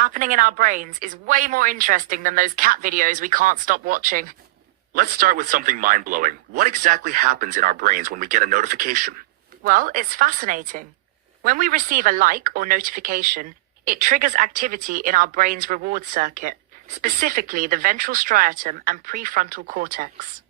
happening in our brains is way more interesting than those cat videos we can't stop watching. Let's start with something mind-blowing. What exactly happens in our brains when we get a notification? Well, it's fascinating. When we receive a like or notification, it triggers activity in our brain's reward circuit, specifically the ventral striatum and prefrontal cortex.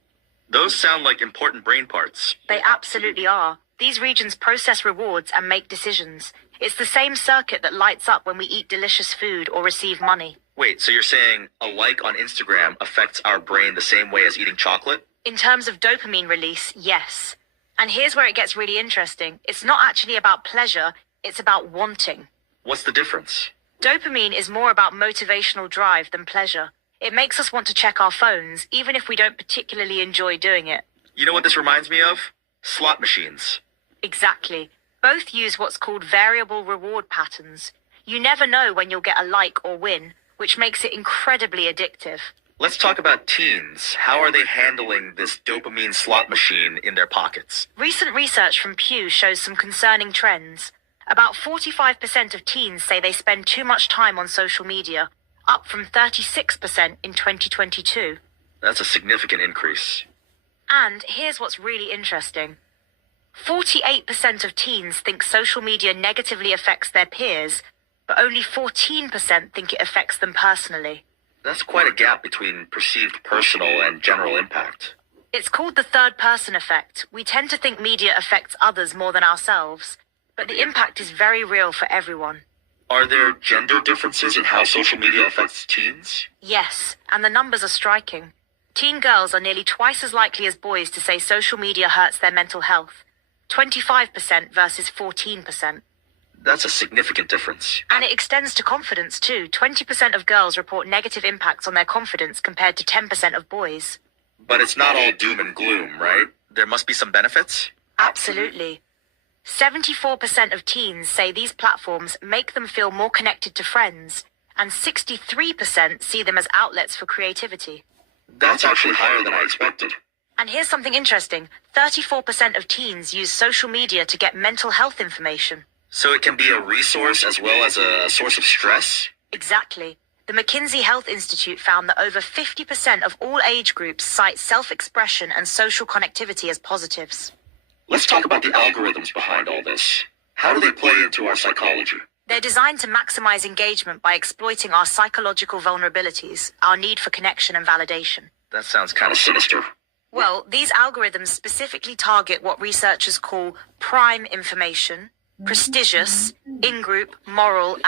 Those sound like important brain parts. They absolutely are. These regions process rewards and make decisions. It's the same circuit that lights up when we eat delicious food or receive money. Wait, so you're saying a like on Instagram affects our brain the same way as eating chocolate? In terms of dopamine release, yes. And here's where it gets really interesting. It's not actually about pleasure, it's about wanting. What's the difference? Dopamine is more about motivational drive than pleasure. It makes us want to check our phones, even if we don't particularly enjoy doing it. You know what this reminds me of? Slot machines. Exactly. Both use what's called variable reward patterns. You never know when you'll get a like or win, which makes it incredibly addictive. Let's talk about teens. How are they handling this dopamine slot machine in their pockets? Recent research from Pew shows some concerning trends. About 45% of teens say they spend too much time on social media, up from 36% in 2022. That's a significant increase. And here's what's really interesting. 48% of teens think social media negatively affects their peers, but only 14% think it affects them personally. That's quite a gap between perceived personal and general impact. It's called the third person effect. We tend to think media affects others more than ourselves, but the impact is very real for everyone. Are there gender differences in how social media affects teens? Yes, and the numbers are striking. Teen girls are nearly twice as likely as boys to say social media hurts their mental health. 25% versus 14%. That's a significant difference. And it extends to confidence too. 20% of girls report negative impacts on their confidence compared to 10% of boys. But it's not all doom and gloom, right? There must be some benefits? Absolutely. 74% of teens say these platforms make them feel more connected to friends, and 63% see them as outlets for creativity. That's actually higher than I expected. And here's something interesting. 34% of teens use social media to get mental health information. So it can be a resource as well as a source of stress? Exactly. The McKinsey Health Institute found that over 50% of all age groups cite self-expression and social connectivity as positives. Let's talk about the algorithms behind all this. How do they play into our psychology? They're designed to maximize engagement by exploiting our psychological vulnerabilities, our need for connection and validation. That sounds kind of sinister. Well, these algorithms specifically target what researchers call prime information, prestigious, in-group, moral,